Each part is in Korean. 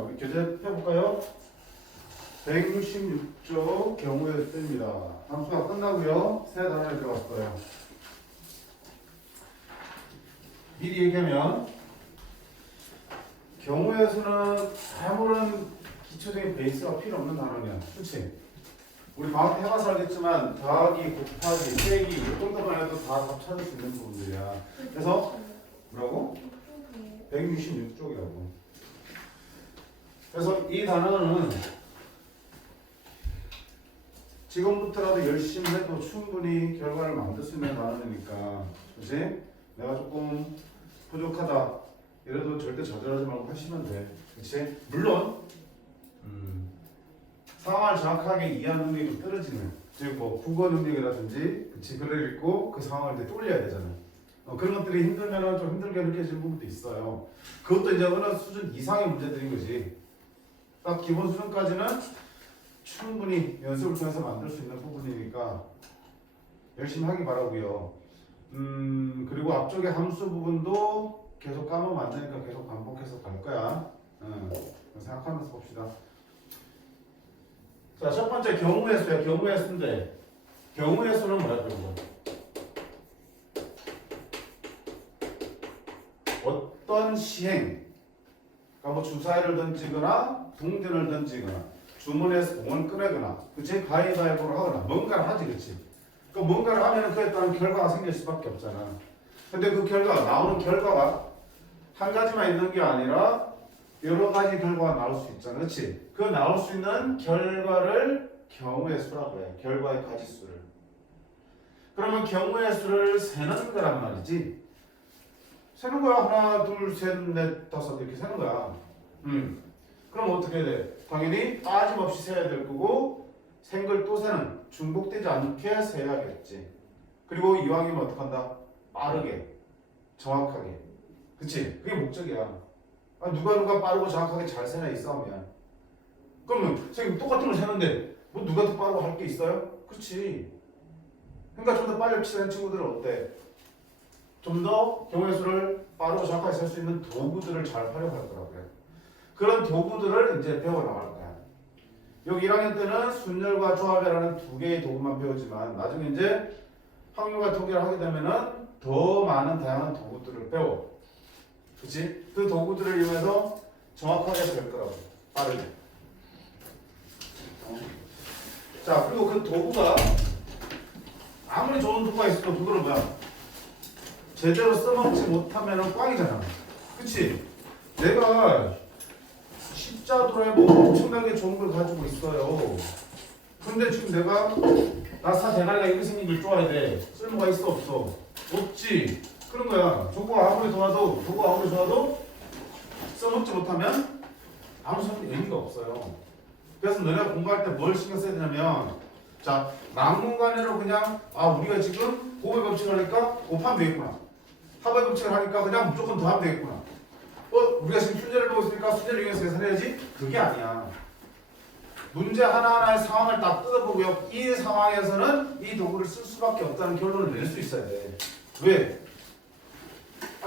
우리 교재 펴볼까요? 166조 경우의 수입니다. 함수가 끝나고요. 새 단어에 들어갔어요. 미리 얘기하면 경우의 수는 아무런 기초적인 베이스가 필요 없는 단어냐. 그렇지? 우리 방학 때 해봐서 알겠지만 더하기, 곱하기, 빼기 이 정도만 해도 다 답 찾을 수 있는 부분들이야. 그래서 뭐라고? 166쪽이라고. 그래서 이 단어는 지금부터라도 열심히 해도 충분히 결과를 만들 수 있는 단어니까, 그렇지? 내가 조금 부족하다 이래도 절대 좌절하지 말고 하시면 돼. 그렇지? 물론 상황을 정확하게 이해하는 능력이 좀 떨어지는, 즉 뭐 국어 능력이라든지, 그치, 글을 읽고 그 상황을 이제 떠올려야 되잖아. 그런 것들이 힘들면은 좀 힘들게 느껴지는 부분도 있어요. 그것도 이제 어느 수준 이상의 문제들인 거지. 딱 기본 수준까지는 충분히 연습을 통해서 만들 수 있는 부분이니까 열심히 하기 바라고요. 그리고 앞쪽에 함수 부분도 계속 까먹으면 안 되니까 계속 반복해서 갈 거야. 생각하면서 봅시다. 자, 첫 번째 경우의 수야. 경우의 수인데 경우의 수는 뭐라고 그러고? 어떤 시행, 그러니까 뭐 주사위를 던지거나 동전을 던지거나 주문해서 공을 꺼내거나, 그치? 가위바위보를 하거나 뭔가를 하지, 그치? 그러니까 뭔가를 하면 그에 따른 결과가 생길 수밖에 없잖아. 근데 그 결과, 나오는 결과가 한 가지만 있는 게 아니라 여러 가지 결과가 나올 수 있잖아, 그치? 그 나올 수 있는 결과를 경우의 수라고 해. 결과의 가지수를. 그러면 경우의 수를 세는 거란 말이지. 세는 거야. 하나, 둘, 셋, 넷, 다섯 이렇게 세는 거야. 그럼 어떻게 해야 돼? 당연히 빠짐없이 세야 될 거고, 센 걸 또 세는, 중복되지 않게 세야겠지. 그리고 이왕이면 어떻게 한다? 빠르게, 정확하게. 그치? 그게 목적이야. 누가 빠르고 정확하게 잘 세나 이 싸움이야. 그러면 선생님 똑같은 걸 세는데 뭐 누가 더 빠르고 할 게 있어요? 그렇지. 그러니까 좀 더 빨리 치는 친구들은 어때? 좀 더 경우의 수를 빠르고 정확하게 셀 수 있는 도구들을 잘 활용할 거라고요. 그런 도구들을 이제 배워 나갈 거야. 여기 1학년 때는 순열과 조합이라는 두 개의 도구만 배우지만 나중에 이제 확률과 통계를 하게 되면은 더 많은 다양한 도구들을 배워. 그치? 그 도구들을 이용해서 정확하게 될 거라고. 빠르게. 자, 그리고 그 도구가 아무리 좋은 도구가 있어도 그거는 뭐야? 제대로 써먹지 못하면 꽝이잖아. 그치? 내가 십자도라에 뭐 엄청나게 좋은 걸 가지고 있어요. 근데 지금 내가 나사 대가리가 이렇게 생긴 걸 좋아야 돼. 쓸모가 있어 없어? 없지. 그런 거야. 도구가 아무리 좋아도 써먹지 못하면 아무 의미가 없어요. 그래서 너네가 공부할 때 뭘 신경 써야 되냐면, 자, 막무가내로 그냥 우리가 지금 곱의 법칙을 하니까 곱하면 되겠구나. 합의 법칙을 하니까 그냥 무조건 더하면 되겠구나. 우리가 지금 순제를 보고 있으니까 순제를 이용해서 계산해야지? 그게 아니야. 문제 하나하나의 상황을 딱 뜯어보고요. 이 상황에서는 이 도구를 쓸 수밖에 없다는 결론을 낼 수 있어야 돼. 왜?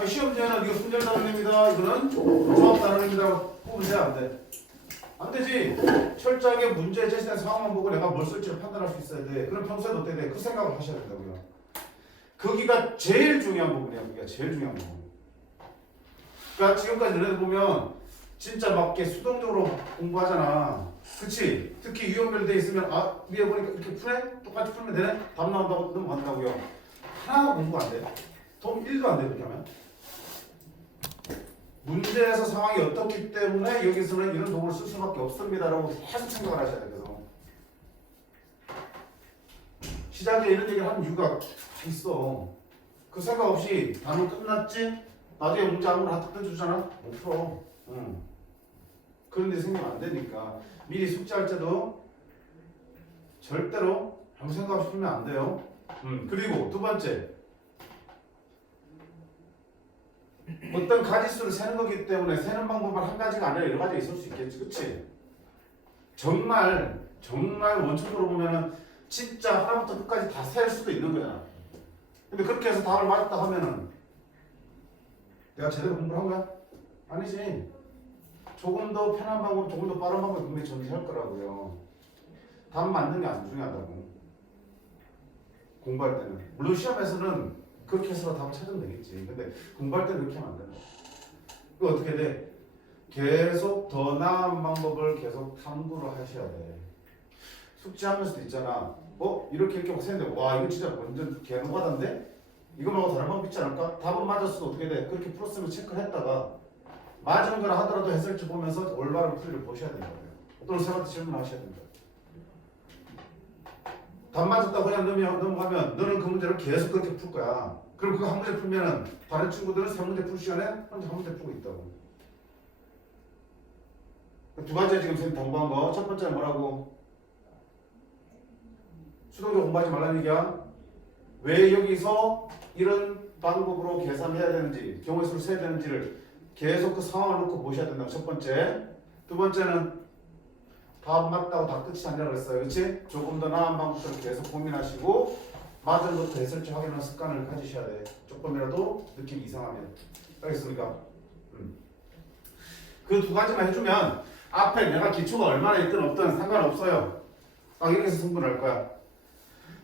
시험지에는 이거 순절 단원입니다. 이거는 조합 단원입니다. 뽑으면 돼, 안 돼? 안 되지. 철저하게 문제에 제시된 상황만 보고 내가 뭘 쓸지를 판단할 수 있어야 돼. 그럼 평소에도 어떻게 돼? 그 생각을 하셔야 된다고요. 거기가 제일 중요한 부분이야. 거기가 제일 중요한 부분. 그러니까 지금까지 너네들 보면 진짜 막 이렇게 수동적으로 공부하잖아. 그치? 특히 유형별 돼 있으면 위에 보니까 이렇게 푸네? 똑같이 풀면 되네? 답 나온다고 넘어간다고요. 하나가 공부가 안 돼. 도움 1도 안 돼. 그렇게 하면. 문제에서 상황이 어떻기 때문에 여기서는 이런 도구를 쓸 수밖에 없습니다라고 계속 생각을 하셔야 돼요. 그래서 시작에 이런 얘기를 하는 이유가 있어. 그 생각 없이 단어 끝났지? 나중에 문제 아무나 다 뜯어주잖아? 못 풀어. 그런 데 생기면 안 되니까 미리 숙제할 때도 절대로 아무 생각 없이 풀면 안 돼요. 그리고 두 번째, 어떤 가지수를 세는 거기 때문에 세는 방법은 한 가지가 아니라 여러 가지가 있을 수 있겠지, 그치? 정말 원천적으로 보면은 진짜 하나부터 끝까지 다 셀 수도 있는 거잖아. 근데 그렇게 해서 답을 맞았다 하면은 내가 제대로 공부를 한 거야? 아니지. 조금 더 편한 방법, 조금 더 빠른 방법이 분명히 존재할 거라고요. 답 맞는 게 안 중요하다고. 공부할 때는. 물론 시험에서는 그렇게 해서 답을 찾으면 되겠지. 근데 공부할 때는 그렇게 하면 안 된다. 그 어떻게 돼? 계속 더 나은 방법을 계속 탐구를 하셔야 돼. 숙제하면서도 있잖아. 이렇게 막 세는데 와 이거 진짜 완전 개노가다인데? 이거 말고 다른 방법 있지 않을까? 답은 맞았어도 어떻게 돼? 그렇게 풀었으면 체크를 했다가 맞은 거라 하더라도 해설지 보면서 올바른 풀이를 보셔야 된다고요. 또는 쌤한테 질문하셔야 된다. 답 맞았다고 그냥 넘어가면 너는 그 문제를 계속 그렇게 풀 거야. 그럼 그 한 문제 풀면은 다른 친구들은 세 문제 풀 시간에 혼자 한 문제 풀고 있다고. 두 가지 지금 선생님 공부한 거. 첫 번째는 뭐라고? 수동적 공부하지 말라는 얘기야. 왜 여기서 이런 방법으로 계산해야 되는지, 경우의 수를 세야 되는지를 계속 그 상황을 놓고 보셔야 된다고. 첫 번째. 두 번째는 답 맞다고 다 끝이 아니라 그랬어요. 그렇지? 조금 더 나은 방법들을 계속 고민하시고 맞은 것도 해설지 확인하는 습관을 가지셔야 돼. 조금이라도 느낌이 이상하면. 알겠습니까? 그 두 가지만 해주면 앞에 내가 기초가 얼마나 있든 없든 상관없어요. 딱 이렇게 해서 승부를 할 거야.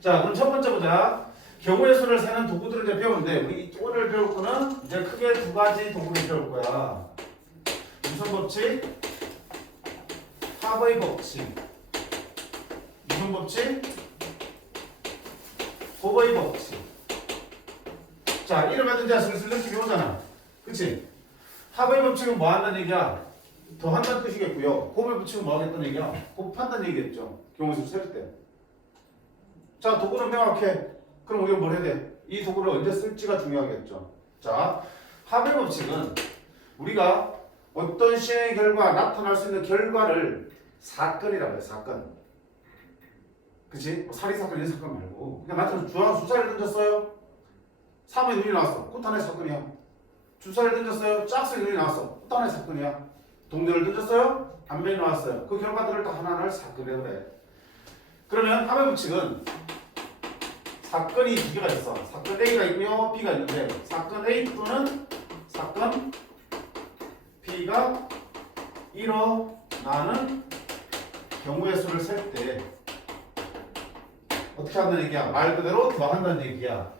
자, 그럼 첫 번째 보자. 경우의 수를 세는 도구들을 이제 배우는데 우리 오늘 배울 거는 이제 크게 두 가지 도구를 배울 거야. 무슨 법칙? 합의 법칙. 무슨 법칙? 곱의 법칙. 자, 이러면 이제 슬슬 느낌이 오잖아. 그치? 합의 법칙은 뭐 한다는 얘기야? 더 한다는 뜻이겠고요. 곱의 법칙은 뭐 하겠다는 얘기야? 곱한다는 얘기겠죠. 경우의 수 셀 때. 자, 도구는 명확해. 그럼 우리가 뭘 해야 돼? 이 도구를 언제 쓸지가 중요하겠죠. 자, 합의 법칙은 우리가 어떤 시행의 결과, 나타날 수 있는 결과를 사건이라고 해요. 사건. 그치? 살인사건 이런 사건 말고 그냥 나타나서 주사를 던졌어요. 3의 눈이 나왔어. 그것도 하나의 사건이야. 주사를 던졌어요. 짝수의 눈이 나왔어. 그것도 하나의 사건이야. 동전을 던졌어요. 안면이 나왔어요. 그 결과들을 다 하나하나 사건이라고 그래. 그러면 합의 법칙은 사건이 두 개가 있어. 사건 A가 있고요. B가 있는데 사건 A 또는 사건 B가 일어나는 경우의 수를 셀 때 어떻게 한다는 얘기야? 말 그대로 더한다는 얘기야.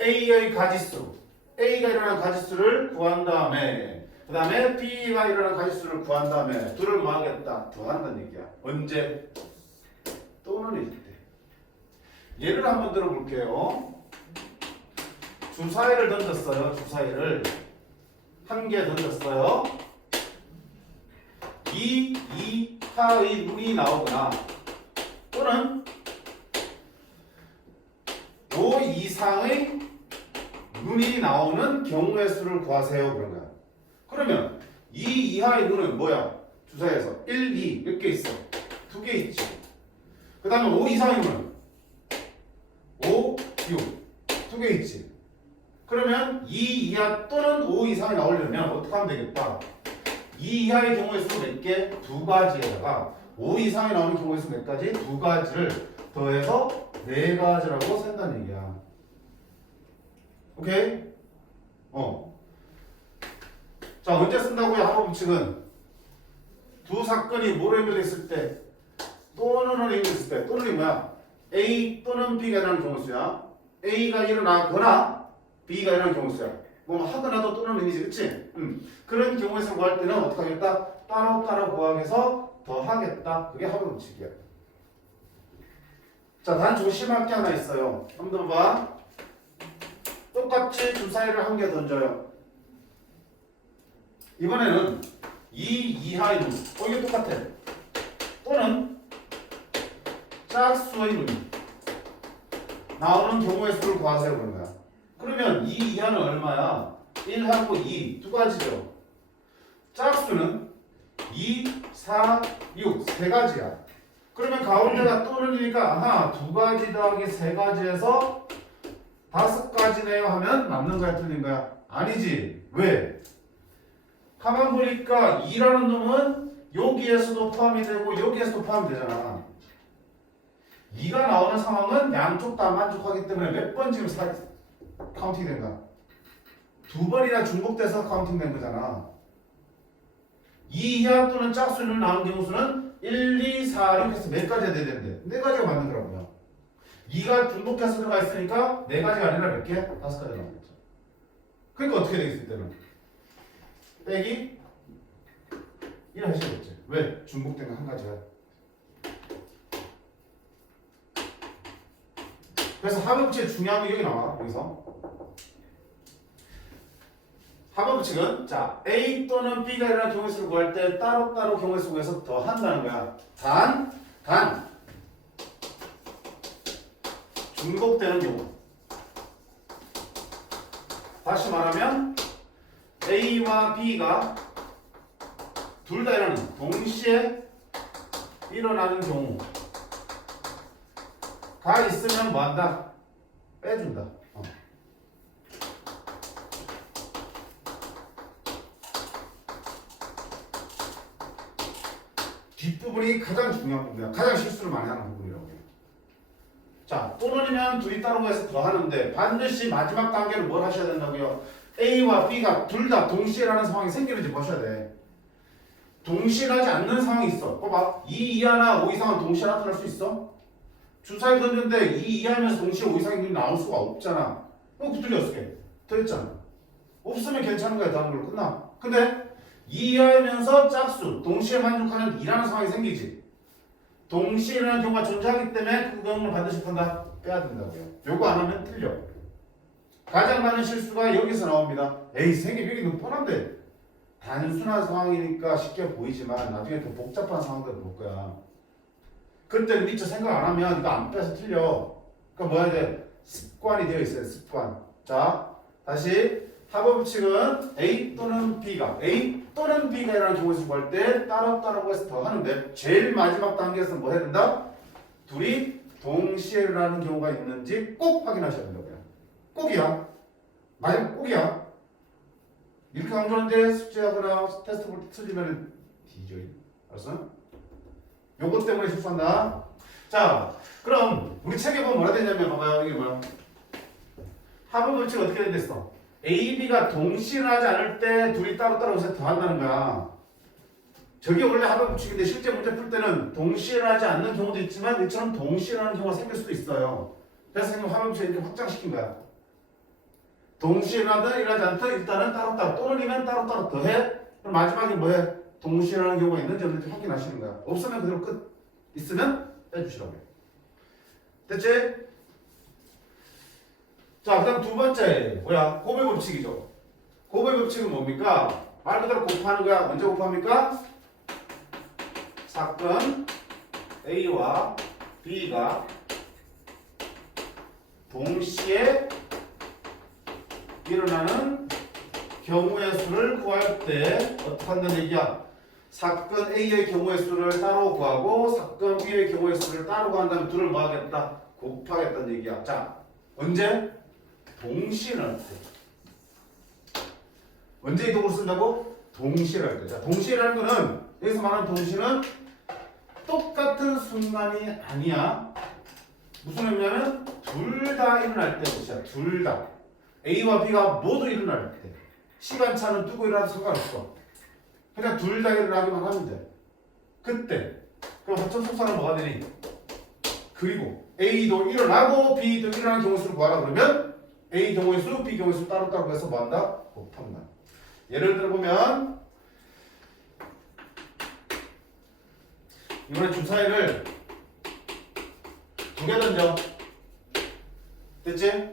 A의 가지수, A가 일어난 가지수를 구한 다음에 그 다음에 B가 일어난 가지수를 구한 다음에 둘을 뭐 하겠다? 더한다는 얘기야. 언제? 또는 일 때. 예를 한번 들어볼게요. 주사위를 던졌어요. 주사위를 한 개 던졌어요. 2 이하의 눈이 나오거나 또는 5 이상의 눈이 나오는 경우의 수를 구하세요. 그런 거야. 그러면 2 이하의 눈은 뭐야? 주사위에서 1, 2 몇 개 있어? 2개 있지. 그 다음에 5 이상의 눈은 5, 6 2개 있지. 그러면 2 이하 또는 5 이상이 나오려면 어떻게 하면 되겠다? 2 이하의 경우의 수 몇 개? 두 가지에다가 5 이상이 나오는 경우의 수 몇 가지? 두 가지를 더해서 네 가지라고 센다는 얘기야. 오케이? 자, 언제 쓴다고요? 합의 법칙은 두 사건이 뭐로 연결됐을 때 또는 연결됐을 때 또는이 뭐야? A 또는 B가 일어나는 경우 수야. A가 일어나거나 B가 일어나는 경우 수야. 뭐 하거나도 또는 의미지, 그치? 그런 경우에서 구할 때는 어떻게 하겠다? 따로 구하해서 더 하겠다. 그게 합의 법칙이야. 자, 단 조심할 게 하나 있어요. 한번 봐. 똑같이 주사위를 한 개 던져요. 이번에는 2 이하의 눈. 이게 똑같아. 또는 짝수의 눈. 나오는 경우의 수를 구하세요. 그런 거야. 그러면 2 이하는 얼마야? 1하고 2. 두 가지죠. 짝수는 2, 4, 6. 세 가지야. 그러면 가운데가 또는이니까 아하, 두 가지 더하기 세 가지에서 다섯 가지네요 하면 맞는 거야, 틀린 거야? 아니지. 왜? 가만 보니까 2라는 놈은 여기에서도 포함이 되고 여기에서도 포함이 되잖아. 2가 나오는 상황은 양쪽 다 만족하기 때문에 몇 번 지금 카운팅 된 거야? 두 번이나 중복돼서 카운팅 된 거잖아. 2 이하 또는 짝수를 나오는 경우 수는 1, 2, 4, 6 해서 몇 가지가 돼야 되는데 네 가지가 맞는 거라고요. 2가 중복해서 들어가 있으니까 네 가지가 아니라 몇 개? 5가지가 나오겠죠. 그러니까 어떻게 되겠어 이때는? 빼기 1 하셔야겠지. 왜? 중복된 거 한 가지가. 그래서 합의법칙의 중요한 게 여기 나와. 여기서 합의법칙은 자 A 또는 B가 일어난 경우의 수를 구할 때 따로따로 경우의 수 구해서 더 한다는 거야. 단 중복되는 경우. 다시 말하면 A와 B가 둘 다 일어나는 동시에 일어나는 경우가 있으면 뭐한다? 빼준다. 뒷부분이 가장 중요한 부분이야. 가장 실수를 많이 하는 부분이라고 해요. 자, 또는이면 둘이 따로 해서 더 하는데 반드시 마지막 단계는 뭘 하셔야 된다고요? A와 B가 둘 다 동시에 일어나는 상황이 생기는지 보셔야 돼. 동시에 하지 않는 상황이 있어. 봐봐. 2 이하나 5 이상은 동시에 나타날 수 있어? 주사위 던졌는데 2 이하면서 동시에 5 이상이 나올 수가 없잖아. 그럼 틀렸을 게 됐잖아. 없으면 괜찮은 거야. 다음 걸로 끝나. 근데 2 이하면서 짝수, 동시에 만족하는 2라는 상황이 생기지. 동시에 일어나는 경우가 존재하기 때문에 그 경우를 반드시 판다. 빼야 된다고요. 요거 안 하면 틀려. 가장 많은 실수가 여기서 나옵니다. 에이, 생기벽이 너무 뻔한데. 단순한 상황이니까 쉽게 보이지만 나중에 더 복잡한 상황들을 볼 거야. 그때는 미처 생각 안 하면 이거 안 빼서 틀려. 그러니까 뭐 해야 돼? 습관이 되어 있어요. 습관. 자, 다시 합의법칙은 A 또는 B가 일어나는 경우에 수 구할 때 따로따로 해서 더 하는데 제일 마지막 단계에서 뭐 해야 된다? 둘이 동시에 일어나는 경우가 있는지 꼭 확인하셔야 된다고요. 꼭이야. 만약 꼭이야. 이렇게 강조하는데 숙제하거나 테스트 볼 때 틀리면 뒤져. 알았어? 요것 때문에 실수한다. 자, 그럼 우리 책에 보면 뭐라 되냐면 봐봐요. 이게 뭐야? 합의법칙 어떻게 된댔어? A, B가 동시에 일어나지 않을 때 둘이 따로따로 해서 더한다는 거야. 저게 원래 합의법칙인데 실제 문제 풀 때는 동시에 일어나지 않는 경우도 있지만 이처럼 동시에 일어나는 경우가 생길 수도 있어요. 그래서 선생님 합의법칙을 이렇게 확장시킨 거야. 동시에 일어나든 일어나지 않든 일단은 따로따로 또는이면 따로따로 더해. 그럼 마지막에 뭐해? 동시에 일어나는 경우가 있는지 없는지 확인하시는 거야. 없으면 그대로 끝. 있으면 빼주시라고요. 됐지? 자, 그 다음 두 번째 뭐야? 곱해법칙이죠. 곱해법칙은 뭡니까? 말 그대로 곱하는 거야. 언제 곱합니까? 사건 A와 B가 동시에 일어나는 경우의 수를 구할 때 어떻게 한다는 얘기야? 사건 A의 경우의 수를 따로 구하고 사건 B의 경우의 수를 따로 구한다면 둘을 뭐 하겠다? 곱하겠다는 얘기야. 자, 언제? 동시에 할 때. 언제 이동을 쓴다고? 동시에 할 때. 자, 동시에라는 거는 여기서 말하는 동시는 똑같은 순간이 아니야. 무슨 의미냐면 둘 다 일어날 때 것이야. 둘 다. A와 B가 모두 일어날 때. 시간차는 두고 일어나도 상관없어. 그냥 둘 다 일어나기만 하면 돼. 그때. 그럼 합천속사는 뭐가 되니? 그리고 A도 일어나고 B도 일어나는 경우 수를 구하라 그러면 A 경우의 수, B 경우의 수 따로따로 해서 뭐한다? 곱한다. 예를 들어보면 이번에 주사위를 두 개 던져. 됐지?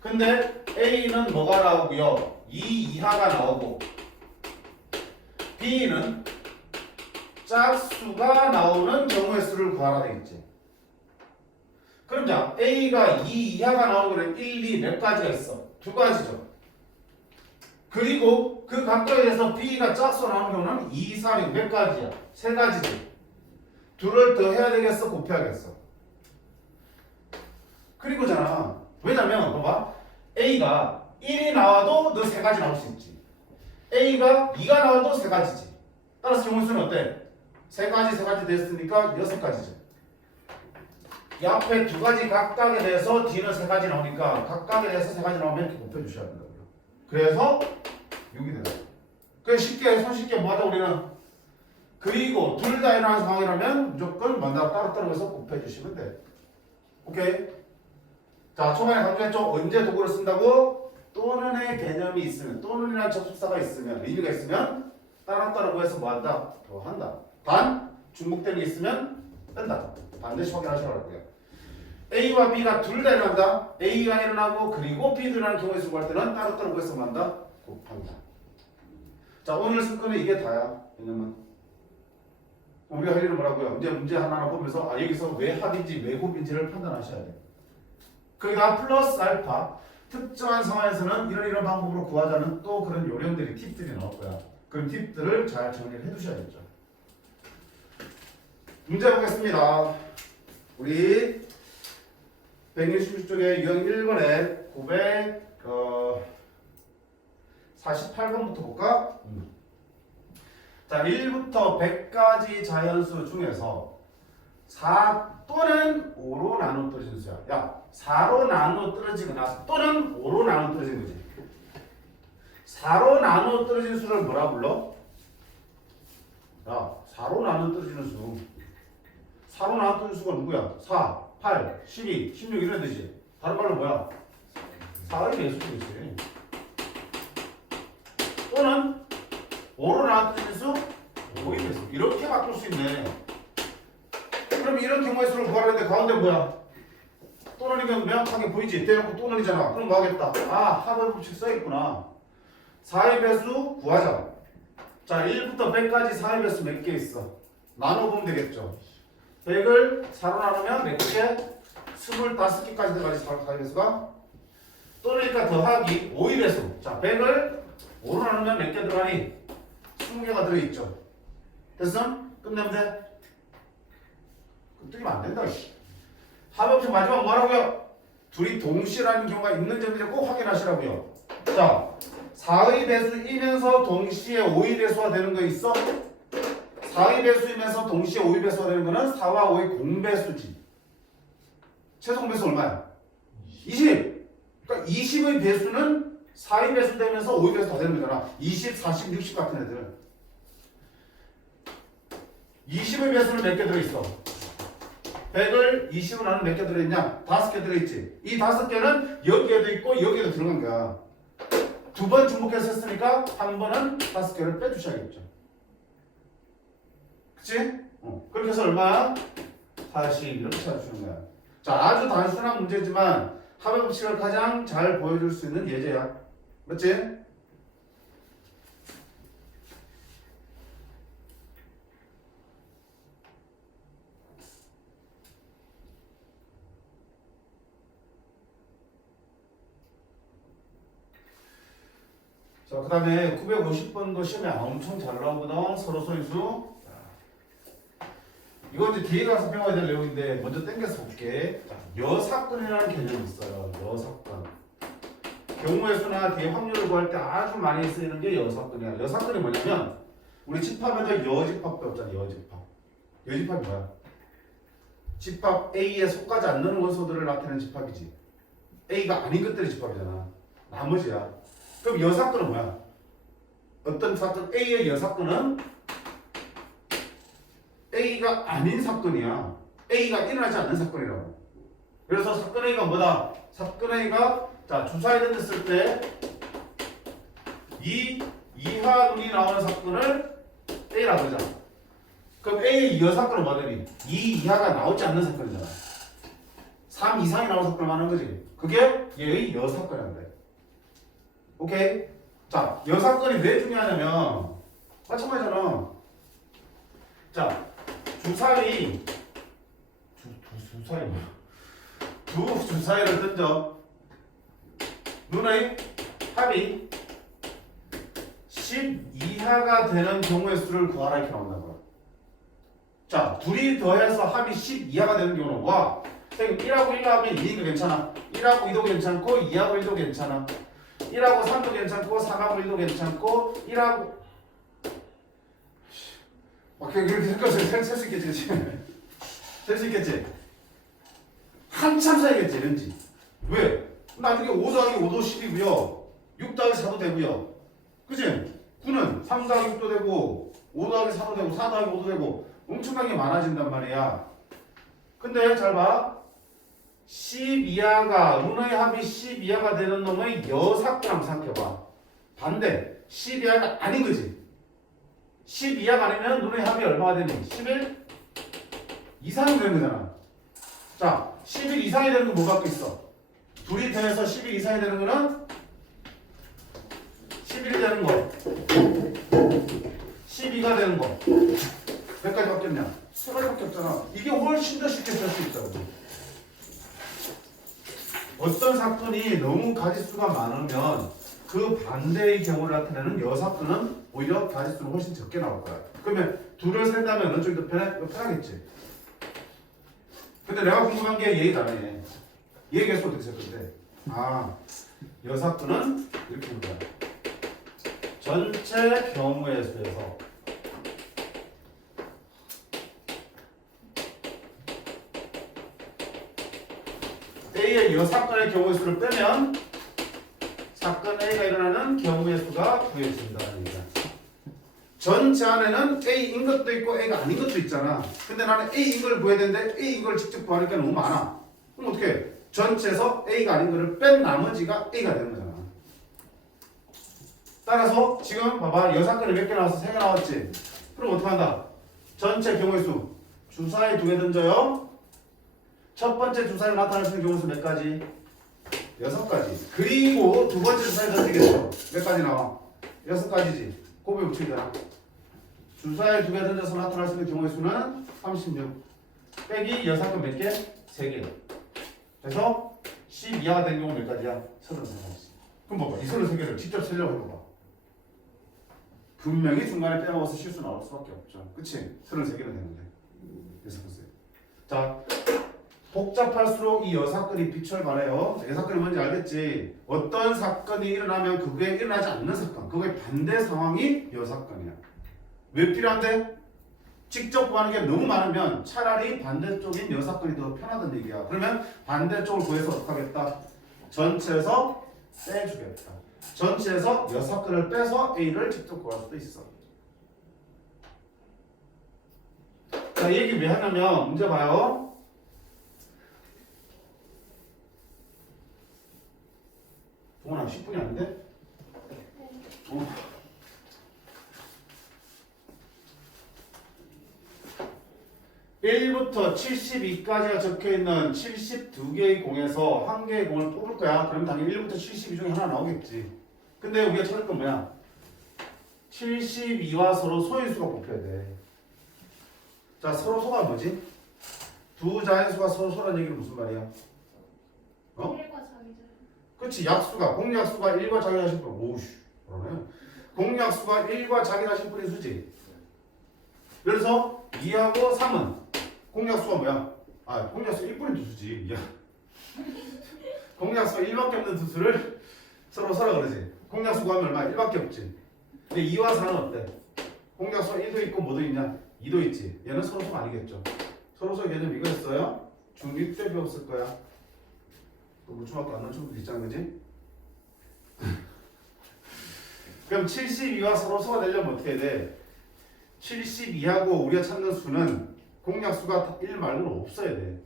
근데 A는 뭐가 나오고요? 2 이하가 나오고 B는 짝수가 나오는 경우의 수를 구하라 되겠지. 그럼 자, A가 2 이하가 나오는 거는 1, 2 몇 가지가 있어? 두 가지죠. 그리고 그 각각에 대해서 B가 짝수가 나오는 경우는 2, 4, 6 몇 가지야? 세 가지지. 둘을 더 해야 되겠어? 곱해야겠어? 그리고잖아. 왜냐면 봐봐. A가 1이 나와도 너 세 가지 나올 수 있지. A가 2가 나와도 세 가지지. 따라서 경우의 수는 어때? 세 가지 됐으니까 6가지죠. 이 앞에 두 가지 각각에 대해서 D는 세 가지 나오니까 각각에 대해서 세 가지 나오면 이렇게 곱해주셔야 된다고요. 그래서 6이 된다. 그래서 쉽게 손쉽게 뭐하자 우리는 그리고 둘 다 일어나는 상황이라면 무조건 만나 따로따로 해서 곱해주시면 돼. 오케이? 자, 초반에 강조했죠? 언제 도구를 쓴다고? 또는의 개념이 있으면, 또는이라는 접속사가 있으면, 의미가 있으면 따로따로 구해서 뭐 한다? 더 한다. 단, 중복되는 게 있으면 뺀다. 반드시 확인하시라고요. A와 B가 둘 다 일어난다. A가 일어나고 그리고 B도 일어나는 경우에 수고할 때는 따로따로 구해서 뭐 한다? 곱한다. 자, 오늘 승권은 이게 다야. 왜냐면 우리가 할 일은 뭐라고요? 이제 문제 하나하나 보면서 여기서 왜 합인지 왜 곱인지를 판단하셔야 돼. 거기다 플러스 알파 특정한 상황에서는 이런 방법으로 구하자는 또 그런 요령들이 팁들이 나올 거야. 그런 팁들을 잘 정리를 해두셔야겠죠. 문제 보겠습니다. 우리 166쪽에 유형 1번에 948번부터 볼까? 자, 1부터 100까지 자연수 중에서 4 또는 5로 나눠 떨어진 수야. 야, 4로 나눠 떨어지거나 또는 5로 나눠 떨어진 거지. 4로 나눠 떨어진 수를 뭐라 불러? 야, 4로 나눠 떨어지는 수. 4로 나눠 떨어진 수가 누구야? 4, 8, 12, 16 이런 되지. 다른 말로 뭐야? 4의 배수지. 또는 5로 나눠 떨어진 수 5의 배수. 이렇게 바꿀 수 있네. 그럼 이런 경우의 수를 구하려는데 가운데 뭐야? 또는이면 명확하게 보이지? 대놓고 또는이잖아. 그럼 뭐 하겠다? 합의 법칙 써있구나. 4의 배수 구하자. 자, 1부터 100까지 4의 배수 몇 개 있어? 나눠보면 되겠죠. 100을 4로 나누면 몇 개? 25개까지 들어가지 4의 배수가. 또니까 더하기 5의 배수. 자, 100을 5로 나누면 몇 개 들어가니? 20개가 들어있죠. 됐어? 끝내면 돼? 뜨기면 안 된다. 합의 법칙 마지막 뭐라고요? 둘이 동시라는 경우가 있는 점을 꼭 확인하시라고요. 자, 4의 배수이면서 동시에 5의 배수가 되는 거 있어? 4의 배수이면서 동시에 5의 배수가 되는 거는 4와 5의 공배수지. 최소 배수 얼마야? 20. 그러니까 20의 배수는 4의 배수 되면서 5의 배수 다 되는 거잖아. 20, 40, 60 같은 애들은. 20의 배수는 몇 개 들어있어? 100을 20으로 나누면 몇 개 들어있냐? 5개 들어있지. 이 5개는 여기에도 있고 여기에도 들어간 거야. 두 번 중복해서 했으니까 한 번은 5개를 빼주셔야겠죠. 그치? 그렇게 해서 얼마? 40 이렇게 찾아주는 거야. 자, 아주 단순한 문제지만 합의 법칙을 가장 잘 보여줄 수 있는 예제야. 맞지? 자, 그 다음에 950번도 시험에 엄청 잘 나오거든. 서로 소인수. 이거 이제 뒤에 가서 배워야 될 내용인데 먼저 땡겨서 볼게. 자, 여사건이라는 개념이 있어요. 여사건. 경우의 수나 뒤에 확률을 구할 때 아주 많이 쓰이는 게 여사건이야. 여사건이 뭐냐면 우리 집합에도 여집합 배웠잖아. 여집합. 여집합이 뭐야? 집합 A에 속하지 않는 원소들을 나타내는 집합이지. A가 아닌 것들이 집합이잖아. 나머지야. 그럼 여사건은 뭐야? 어떤 사건 A의 여사건은 A가 아닌 사건이야. A가 일어나지 않는 사건이라고. 그래서 사건 A가 뭐다? 사건 A가 자 주사위 던졌을 때 이 이하 눈이 나오는 사건을 A라고 하잖아. 그럼 A의 여사건은 뭐 되니? 2 이하가 나오지 않는 사건이잖아. 3 이상이 나오는 사건을 말하는 거지. 그게 얘의 여사건이란 돼. 오케이? 자, 여사건이 왜 중요하냐면 마찬가지잖아. 자, 주사위 주사위 뭐야? 두 주사위를 던져. 눈의 합이 10 이하가 되는 경우의 수를 구하라 이렇게 나온다는 거야. 자, 둘이 더해서 합이 10 이하가 되는 경우는 와 선생님 1하고 1 하면 2니까 괜찮아. 1하고 2도 괜찮고 2하고 1도 괜찮아. 1하고 3도 괜찮고 3하고 1도 괜찮고 1하고 막 그렇게 셀 수 있겠지. 셀 수 있겠지. 한참 사이겠지 왠지. 왜? 나중에 5 더하기 5도 10이고요 6 더하기 4도 되고요 그치? 9는 3 더하기 6도 되고 5 더하기 4도 되고 4 더하기 5도 되고 엄청나게 많아진단 말이야. 근데 잘 봐. 10 이하가 run의 합이 10 이하가 되는 놈의 여삭분 한번 생각해봐. 반대 10 이하가 아닌 거지. 10 이하가 아니면 run의 합이 얼마가 되니? 11 이상이 되는 거잖아. 자 11 이상이 되는 건 뭐밖에 있어? 둘이 더해서 11 이상이 되는 거는 11이 되는 거 12가 되는 거 몇 가지 바뀌었냐? 세 가지밖에 없잖아. 이게 훨씬 더 쉽게 쓸 수 있다고. 어떤 사건이 너무 가지수가 많으면 그 반대의 경우를 나타내는 여사건은 오히려 가지수는 훨씬 적게 나올 거야. 그러면 둘을 센다면 어느 쪽이 더 편하겠지. 근데 내가 궁금한 게 얘기 다르네. 얘 개수 어떻게 쓸 건데? 아, 여사건은 이렇게 볼 거야. 전체 경우의 수에서 A의 여사건의 경우의 수를 빼면 사건 A가 일어나는 경우의 수가 구해진다는 얘기야. 전체 안에는 A인 것도 있고 A가 아닌 것도 있잖아. 근데 나는 A인 걸 구해야 되는데 A인 걸 직접 구하니까 너무 많아. 그럼 어떻게 해? 전체에서 A가 아닌 거를 뺀 나머지가 A가 되는 거잖아. 따라서 지금 봐봐. 여사건이 몇 개 나왔어? 3개 나왔지? 그럼 어떻게 한다? 전체 경우의 수 주사위 2개 던져요. 첫 번째 주사위로 나타날 수 있는 경우의 수 몇 가지? 6가지. 그리고 두 번째 주사위 던지겠죠? 몇 가지 나와? 6가지지. 곱에 붙이잖아. 주사위 2개 던져서 나타날 수 있는 경우의 수는 36. 빼기 여사건 몇 개? 3개. 그래서 10 이하가 된 경우 몇 가지야? 33가지. 그럼 봐봐. 이 33개를 직접 세려고 해봐봐. 분명히 중간에 빼먹어서 실수 나올 수밖에 없죠. 그치? 33개는 되는데. 그래서 보세요. 자, 복잡할수록 이 여사건이 빛을 발해요. 여사건이 뭔지 알겠지? 어떤 사건이 일어나면 그게 일어나지 않는 사건, 그거의 반대 상황이 여사건이야. 왜 필요한데? 직접 구하는 게 너무 많으면 차라리 반대쪽인 여사건이 더 편하다는 얘기야. 그러면 반대쪽을 구해서 어떻게 하겠다? 전체에서 빼주겠다. 전체에서 여사건을 빼서 A를 직접 구할 수도 있어. 자, 이 얘기 왜 하냐면 문제 봐요. 동원아 10분이 안 돼? 어. (1부터 72까지가 적혀있는 72개의 공에서 한 개의 공을 뽑을 거야. 그럼 당연히 1부터 72 중에 하나 나오겠지. 근데 우리가 찾을 건 뭐야? 72와 서로 소인수가 곱해야 돼. 자, 서로 소가 뭐지? 두 자연수가 서로 소라는 얘기는 무슨 말이야? 어? 그렇지. 약수가 공약수가 1과 자기하실 분. 오우씨 그러네. 공약수가 1과 자기하실 분의 수지. 그래서 2하고 3은 공약수가 뭐야? 아, 공약수 1분의 두 수지. 야. 공약수가 1밖에 없는 두 수를 서로 서라 그러지. 공약수가 하면 얼마? 1밖에 없지. 근데 2와 4는 어때? 공약수가 1도 있고 뭐도 있냐? 2도 있지. 얘는 서로소가 아니겠죠. 서로소 개념 이거였어요. 중1 때 배웠을 거야. 물중학교 안 나온 친구들 있잖아, 그지? 그럼 72와 서로소가 되려면 어떻게 해야 돼? 72하고 우리가 찾는 수는 공약수가 1 말고는 없어야 돼.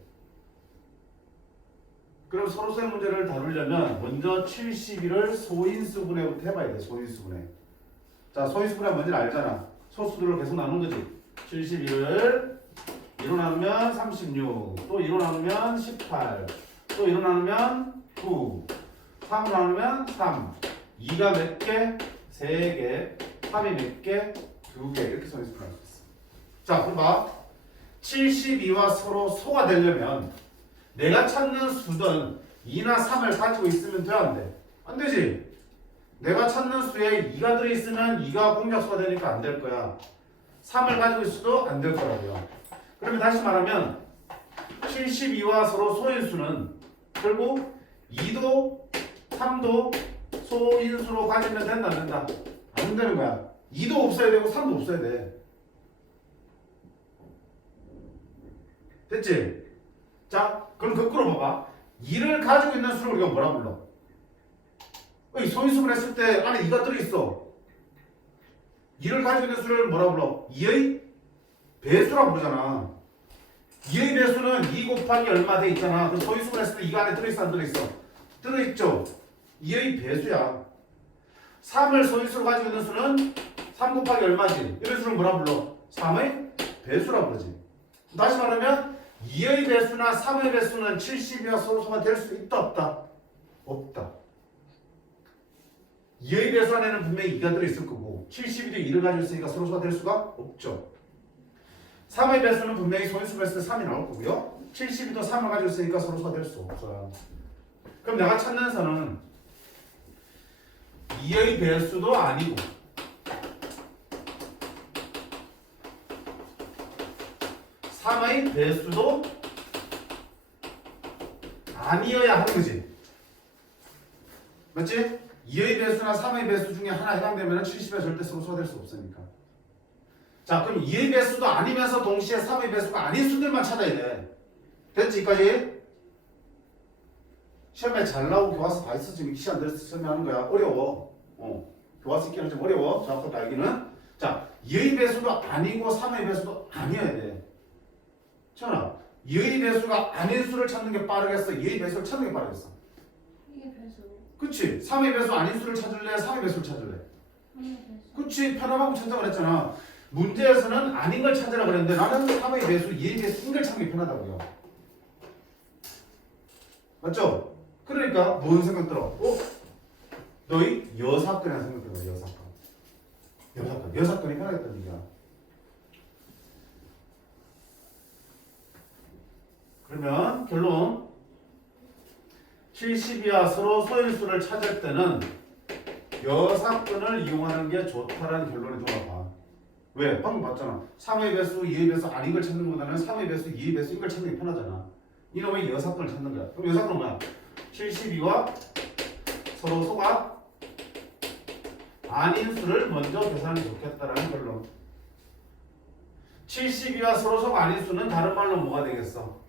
그럼 서로소의 문제를 다루려면 먼저 72를 소인수분해부터 해봐야 돼. 소인수분해. 자, 소인수분해 뭔지는 알잖아. 소수들을 계속 나누는 거지. 72를 2로 나누면 36, 또 2로 나누면 18, 또 2로 나누면 9, 3으로 나누면 3, 2가 몇 개? 3개, 3이 몇 개? 2개. 이렇게 소인수분해할 수 있어. 자, 그럼 봐. 72와 서로 소가 되려면 내가 찾는 수든 2나 3을 가지고 있으면 돼, 안 돼? 안 되지? 내가 찾는 수에 2가 들어있으면 2가 공약수가 되니까 안 될 거야. 3을 가지고 있어도 안 될 거라고요. 그러면 다시 말하면 72와 서로 소인수는 결국 2도 3도 소인수로 가지면 된다, 안 된다? 안 되는 거야. 2도 없어야 되고 3도 없어야 돼. 됐지? 자, 그럼 거꾸로 봐봐. 2를 가지고 있는 수를 우리가 뭐라 불러? 소인수분 했을 때 안에 2가 들어있어. 2를 가지고 있는 수를 뭐라 불러? 2의 배수라고 부르잖아. 2의 배수는 2 곱하기 얼마 돼 있잖아. 그럼 소인수분 했을 때 2가 안에 들어있어 안 들어있어? 들어있죠. 2의 배수야. 3을 소인수로 가지고 있는 수는 3 곱하기 얼마지? 이런 수를 뭐라 불러? 3의 배수라 부르지. 다시 말하면 2의 배수나 3의 배수는 70이와 서로소가 될 수 있다 없다? 없다. 2의 배수 안에는 분명히 2가 들어있을 거고 70이 2를 가지고 있으니까 서로소가 될 수가 없죠. 3의 배수는 분명히 소인수를 했을 때 3이 나올 거고요. 72도 3을 가지고 있으니까 서로소가 될 수 없어요. 그럼 내가 찾는 선은 2의 배수도 아니고 3의 배수도 아니어야 하는 거지. 맞지? 2의 배수나 3의 배수 중에 하나 해당되면 70에 절대 서로소가 될 수 없으니까. 자, 그럼 2의 배수도 아니면서 동시에 3의 배수가 아닌 수들만 찾아야 돼. 됐지? 여기까지? 시험에 잘 나오고 교과서 다 있어. 지금 시험 들어서 설명하는 거야. 어려워. 교과서 있기는 좀 어려워. 정확하게 알기는. 자, 2의 배수도 아니고 3의 배수도 아니어야 돼. 천아, 2의 배수가 아닌 수를 찾는 게 빠르겠어? 2의 배수를 찾는 게 빠르겠어? 2의 배수. 그치? 3의 배수 아닌 수를 찾을래? 3의 배수를 찾을래? 3의 배수. 그치? 편하고 찾자고 그랬잖아. 문제에서는 아닌 걸 찾으라 그랬는데 나는 3의 배수, 2의 배수인 걸 찾는 게 편하다고요. 맞죠? 그러니까 뭔 생각 들어? 너희 여사건이라는 생각 들어. 여사건이 편하겠다는 얘기야. 그러면 결론 70이와 서로 소인수를 찾을 때는 여사건을 이용하는 게 좋다라는 결론이 돌아와. 왜? 방금 봤잖아. 3의 배수, 2의 배수 아닌 걸 찾는 것보다는 3의 배수, 2의 배수인 걸 찾는 게 편하잖아. 이놈의 여사건을 찾는 거야. 그럼 여사건은 뭐야? 72와 서로 소가 아닌 수를 먼저 계산하는 게 좋겠다라는 결론. 72와 서로 소가 아닌 수는 다른 말로 뭐가 되겠어?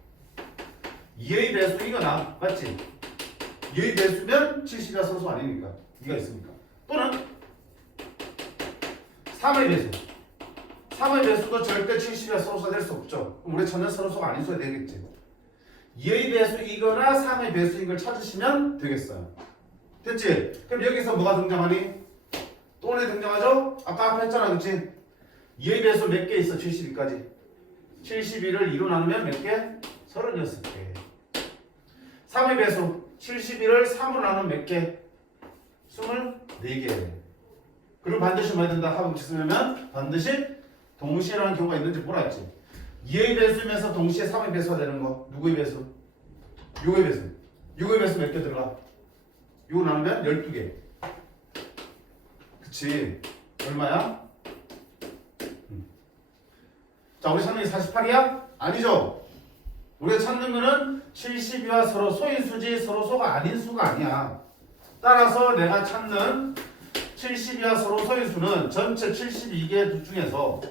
2의 배수이거나, 맞지? 2의 배수면 70이와 서로 소가 아니니까. 2가 있으니까. 또는 3의 배수. 3의 배수도 절대 70이와 서로 소가 될 수 없죠. 그럼 우리 찾는 서로 소가 아닌 수가 되겠지. 2의 배수이거나 3의 배수인 걸 찾으시면 되겠어요. 됐지? 그럼 여기서 뭐가 등장하니? 또는 등장하죠? 아까 앞에 했잖아, 그치? 2의 배수 몇 개 있어? 72까지. 72를 2로 나누면 몇 개? 36개. 3의 배수 71을 3으로 나누면 몇 개? 24개. 그리고 반드시 뭐 해야 된다? 합을 쓰면 반드시 동시에라는 경우가 있는지 보라 했지. 2의 배수면서 동시에 3의 배수가 되는 거. 누구의 배수? 6의 배수. 6의 배수 몇 개 들어가? 6 나누면 12개. 그치? 얼마야? 자, 우리 찾는 게 48이야? 아니죠? 우리가 찾는 거는 72와 서로 소인수지 서로 소가 아닌 수가 아니야. 따라서 내가 찾는 72와 서로 소인수는 전체 72개 중에서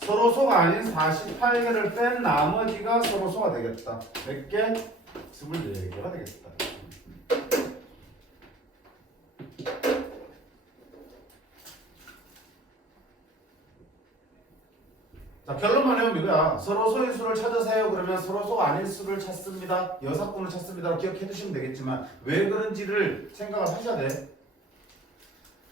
서로 소가 아닌 48개를 뺀 나머지가 서로 소가 되겠다. 몇 개? 24개가 되겠다. 자, 결론만 내면 이거야. 서로 소인수를 찾으세요. 그러면 서로 소가 아닌 수를 찾습니다. 여사건을 찾습니다. 기억해 두시면 되겠지만 왜 그런지를 생각을 하셔야 돼.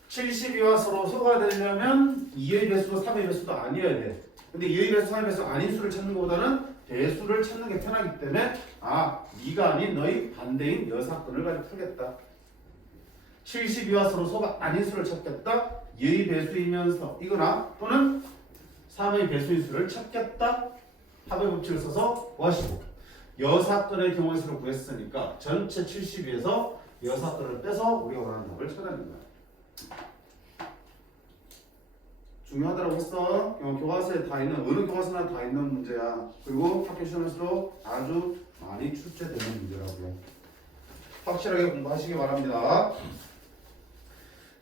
72와 서로 소가 되려면 2의 배수도 3의 배수도 아니어야 돼. 근데 2의 배수, 3의 배수 아닌 수를 찾는 것보다는 배수를 찾는 게 편하기 때문에 네가 아닌 너희 반대인 여사건을 가지고 풀겠다. 72와 서로 소가 아닌 수를 찾겠다. 2의 배수이면서 이거나 또는 3의 배수인 수를 찾겠다. 합의 법칙을 써서 구하시고 여사건의 경우의 수를 구했으니까 전체 72에서 여사건을 빼서 우리가 원하는 답을 찾아낸 거야. 중요하다고 했어. 교과서에 다 있는 어느 교과서나 다 있는 문제야. 그리고 학교 시험에서도 아주 많이 출제되는 문제라고요. 확실하게 공부하시기 바랍니다.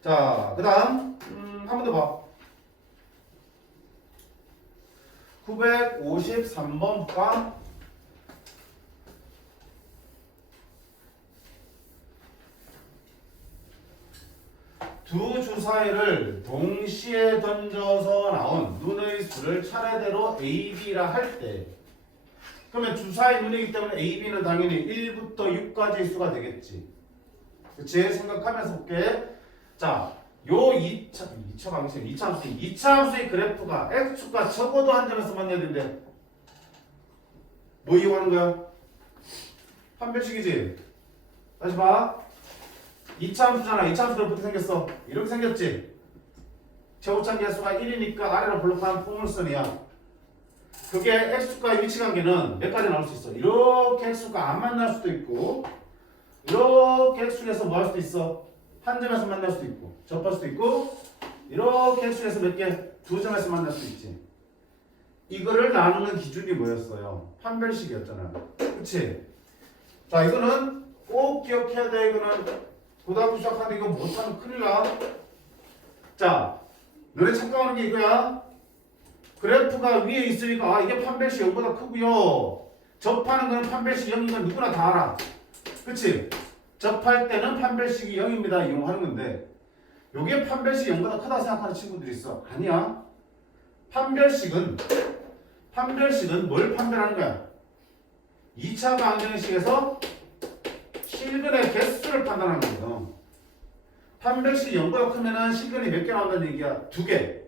자, 그다음 한 번 더 봐. 953번 과 두 주사위를 동시에 던져서 나온 눈의 수를 차례대로 A, B라 할 때 그러면 주사위 눈이기 때문에 A, B는 당연히 1부터 6까지의 수가 되겠지. 그치? 생각하면서 볼게. 자, 요 2차 함수의 그래프가 X축과 적어도 한 점에서 만나야 되는데 뭐 이용하는 거야? 판별식이지? 다시 봐. 2차 함수잖아. 2차 함수 어떻게 생겼어? 이렇게 생겼지? 최고점 개수가 1이니까 아래로 블록한 포물선이야. 그게 X축과의 위치관계는 몇 가지 나올 수 있어? 이렇게 X축과 안 만날 수도 있고 이렇게 X축에서 뭐 할 수도 있어? 한 점에서 만날 수도 있고 접할 수도 있고 이렇게 X축에서 몇 개? 두 점에서 만날 수도 있지. 이거를 나누는 기준이 뭐였어요? 판별식이었잖아. 그치? 자, 이거는 꼭 기억해야 돼. 이거는 고등학교 시작하는데 이거 못하면 큰일 나. 자, 너네 착각하는 게 이거야. 그래프가 위에 있으니까 아 이게 판별식 0보다 크고요. 접하는 거는 판별식 0인 건 누구나 다 알아. 그치? 접할 때는 판별식이 0입니다. 이용하는 건데 요게 판별식이 0보다 크다 생각하는 친구들이 있어. 아니야. 판별식은 뭘 판별하는 거야? 2차 방정식에서 실근의 개수를 판단하는 거거든. 판별식이 0보다 크면은 실근이 몇 개 나온다는 얘기야? 2개.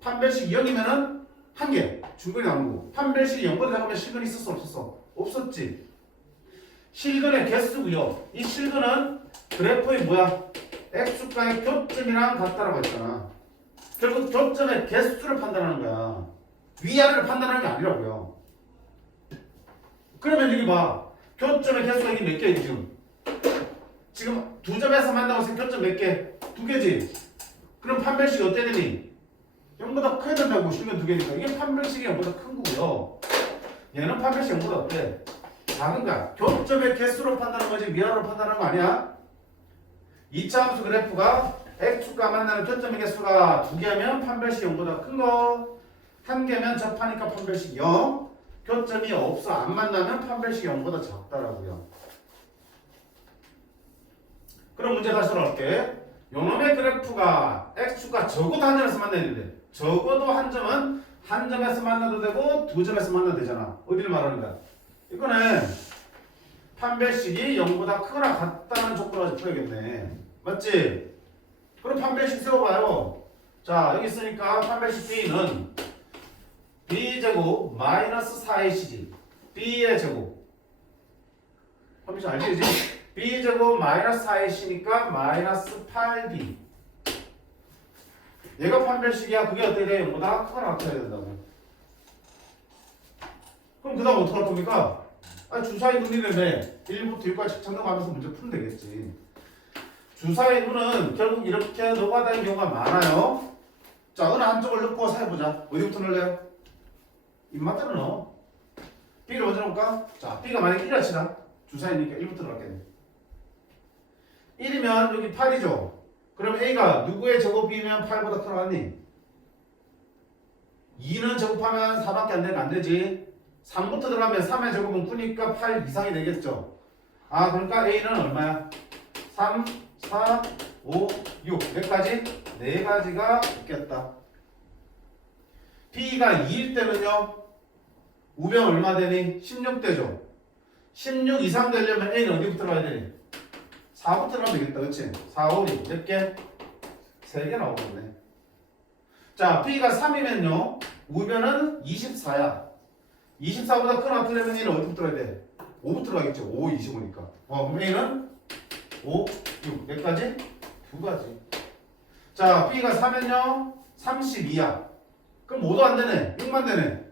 판별식이 0이면은 1개. 중근이 나오는 거. 판별식이 0보다 작으면 실근이 있었어 없었어? 없었지. 실근의 개수고요. 이 실근은 그래프의 뭐야? X축과의 교점이랑 같다라고 했잖아. 결국 교점의 개수를 판단하는 거야. 위아래를 판단하는 게 아니라고요. 그러면 여기 봐. 교점의 개수가 이게 몇 개야 지금? 지금 두 점에서 만나고 있으면 교점 몇 개? 2개지? 그럼 판별식이 어때 되니? 0보다 커야 된다고. 실근 2개니까. 이게 판별식이 0보다 큰 거고요. 얘는 판별식 0보다 어때? 작은 거야. 교점의 개수로 판단하는 거지 위아래로 판단하는 거 아니야? 2차 함수 그래프가 X축과 만나는 교점의 개수가 2개면 판별식 0보다 큰 거. 1개면 접하니까 판별식 0. 교점이 없어 안 만나면 판별식 0보다 작다라고요. 그럼 문제 다시 돌아올게. 요놈의 그래프가 X축과 적어도 한 점에서 만나야 되는데 적어도 한 점은 한 점에서 만나도 되고 두 점에서 만나도 되잖아. 어디를 말하는 거야? 이거는 판별식이 0보다 크거나 같다는 조건을 풀어야겠네. 맞지? 그럼 판별식 세워봐요. 자, 여기 있으니까 판별식 B는 B제곱 마이너스 4AC지. B의 제곱. 판별식 알지? B제곱 마이너스 4AC니까 마이너스 8B. 얘가 판별식이야. 그게 어떻게 돼? 0보다 크거나 같아야 된다고. 그럼 그 다음 어떡할 겁니까? 아니, 주사위 눈이라며 1부터 6까지 착착넘어가면서 문제 풀면 되겠지. 주사위 눈은 결국 이렇게 노가다인 경우가 많아요. 자, 어느 한쪽을 넣고 사해보자. 어디부터 넣을래요? 입맛대로 넣어. B를 먼저 넣을까? 자, B가 만약에 1이라 치나? 주사위니까 1부터 넣을겠네. 1이면 여기 8이죠. 그럼 A가 누구의 제곱이면 8보다 크나갔니? 2는 제곱하면 4밖에 안 되지. 3부터 들어가면 3의 제곱은 9니까 8 이상이 되겠죠. 아, 그러니까 A는 얼마야? 3, 4, 5, 6. 몇 가지? 4가지가 있겠다. B가 2일 때는요. 우변 얼마 되니? 16되죠. 16 이상 되려면 A는 어디부터 들어가야 되니? 4부터 들어가면 되겠다. 그치? 4, 5, 6. 몇 개? 3개 나오겠네. 자, B가 3이면요. 우변은 24야. 24보다 크거나 같으려면 A는 어디부터 들어가야 돼? 5부터 들어가겠죠. 5, 25니까. 그럼 A는 5, 6. 몇 가지? 2가지. 자, B가 4면요. 32야. 그럼 5도 안 되네. 6만 되네.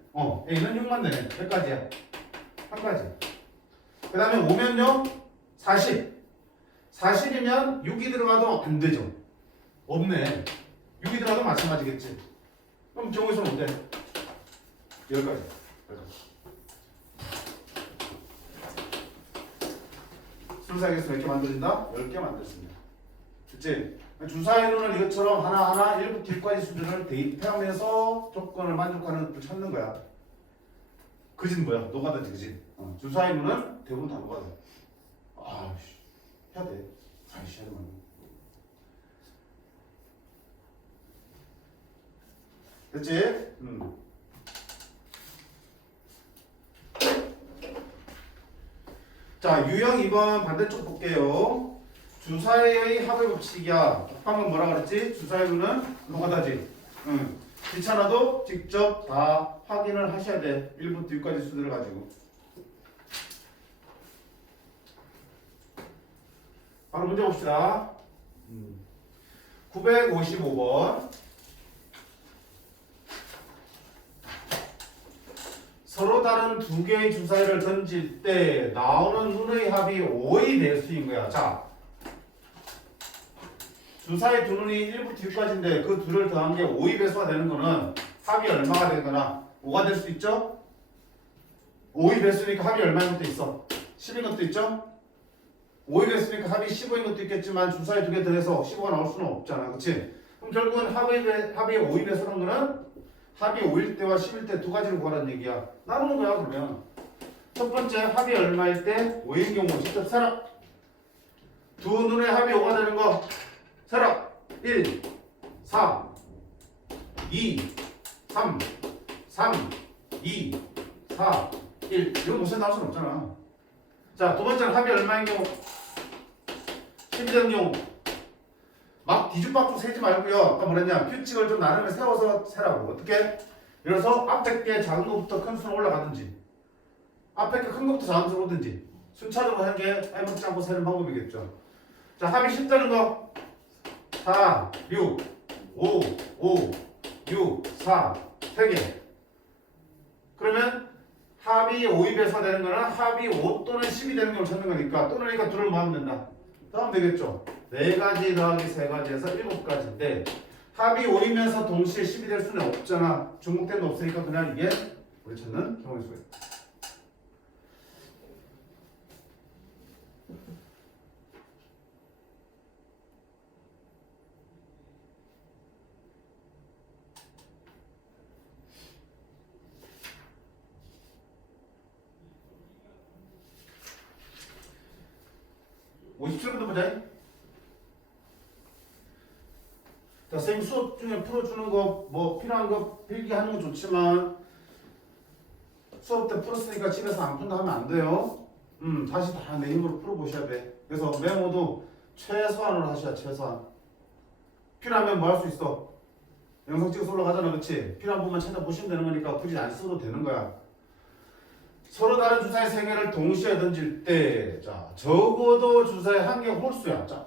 A는 6만 되네. 몇 가지야? 1가지. 그 다음에 5면요. 40. 40이면 6이 들어가도 안 되죠. 없네. 6이 들어가도 마찬가지겠지. 그럼 경우에서는 어때? 10가지. 순사에서 몇 개 만들어진다? 10개 만들었습니다. 그치? 주사위로는 이것처럼 하나하나 1부터 6까지 수준을 대입하면서 조건을 만족하는 것을 찾는 거야. 그진 뭐야? 노가다지, 그지? 주사위로는 대부분 다 노가다. 아씨, 해야 돼. 아이씨, 해야 돼. 됐지? 자, 유형 2번 반대쪽 볼게요. 주사의 합의 법칙이야. 방금 뭐라 그랬지? 주사의 루는 노가다지. 귀찮아도 직접 다 확인을 하셔야 돼. 1부터 6까지 수들을 가지고. 바로 문제 봅시다. 955번. 서로 다른 두 개의 주사위를 던질 때 나오는 눈의 합이 5의 배수인 거야. 자, 주사위 두 눈이 1부터 6까지인데 그 둘을 더한 게 5의 배수가 되는 거는 합이 얼마가 되거나 5가 될 수 있죠? 5의 배수니까 합이 얼마인 것도 있어? 10인 것도 있죠? 5의 배수니까 합이 15인 것도 있겠지만 주사위 두 개 더해서 15가 나올 수는 없잖아. 그렇지? 그럼 결국은 합이 5의 배수라는 거는 합이 5일 때와 10일 때 두 가지를 구하라는 얘기야. 나누는 거야. 그러면 첫 번째 합이 얼마일 때 5인 경우 직접 세라. 두 눈의 합이 5가 되는 거 세라. 1, 4, 2, 3, 3, 2, 4, 1. 이거 무슨 나올 수는 없잖아. 자, 두 번째는 합이 얼마인 경우 10이 되는 경우 막 뒤죽박죽 세지 말고요. 아까 뭐랬냐? 규칙을 좀 나름에 세워서 세라고. 어떻게? 예를 들어서 앞에 게 작은 것부터 큰 수로 올라가든지 앞에 게 큰 것부터 작은 수로 오든지 순차적으로 하는 게 빼먹지 않고 세는 방법이겠죠. 자, 합이 10 되는 거 4, 6, 5, 5, 6, 4, 3개. 그러면 합이 5의 배수가 되는 거는 합이 5 또는 10이 되는 걸 찾는 거니까 또는니까 둘을 모으면 된다. 더하면 되겠죠. 4가지 더하기 3가지에서 7가지인데 합이 5이면서 동시에 10이 될 수는 없잖아. 중복된 거 없으니까 그냥 이게 우리 찾는 경우의 수예요. (57번도) 보자. 자, 선생님 수업 중에 풀어주는 거 뭐 필요한 거 필기하는 건 좋지만 수업 때 풀었으니까 집에서 안 푼다 하면 안 돼요. 다시 다 내 힘으로 풀어보셔야 돼. 그래서 메모도 최소한으로 하셔야 최소한. 필요하면 뭐 할 수 있어? 영상 찍어서 올라가잖아. 그치? 필요한 부분만 찾아보시면 되는 거니까 굳이 안 써도 되는 거야. 서로 다른 주사위 3개를 동시에 던질 때, 자, 적어도 주사위 1개가 홀수야. 자,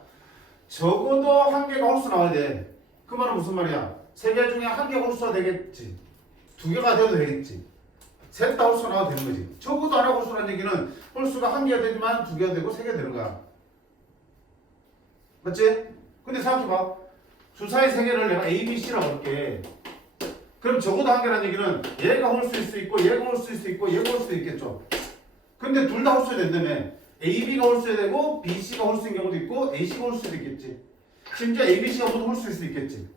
적어도 1개가 홀수 나와야 돼. 그 말은 무슨 말이야? 3개 중에 1개가 홀수가 되겠지. 2개가 돼도 되겠지. 셋 다 홀수가 나와도 되는 거지. 적어도 하나 홀수라는 얘기는 홀수가 1개가 되지만 2개가 되고 3개가 되는 거야. 맞지? 근데 생각해봐. 주사위 3개를 내가 A, B, C라고 할게. 그럼 적어도 1개라는 얘기는 얘가 홀수일 수 있고 얘가 홀수일 수 있고 얘가 홀수도 있겠죠. 근데 둘 다 홀수야 된다며. A, B가 홀수야 되고 B, C가 홀수인 경우도 있고 A, C가 홀수도 있겠지. 심지어 A, B, C가 모두 홀수일 수 있겠지.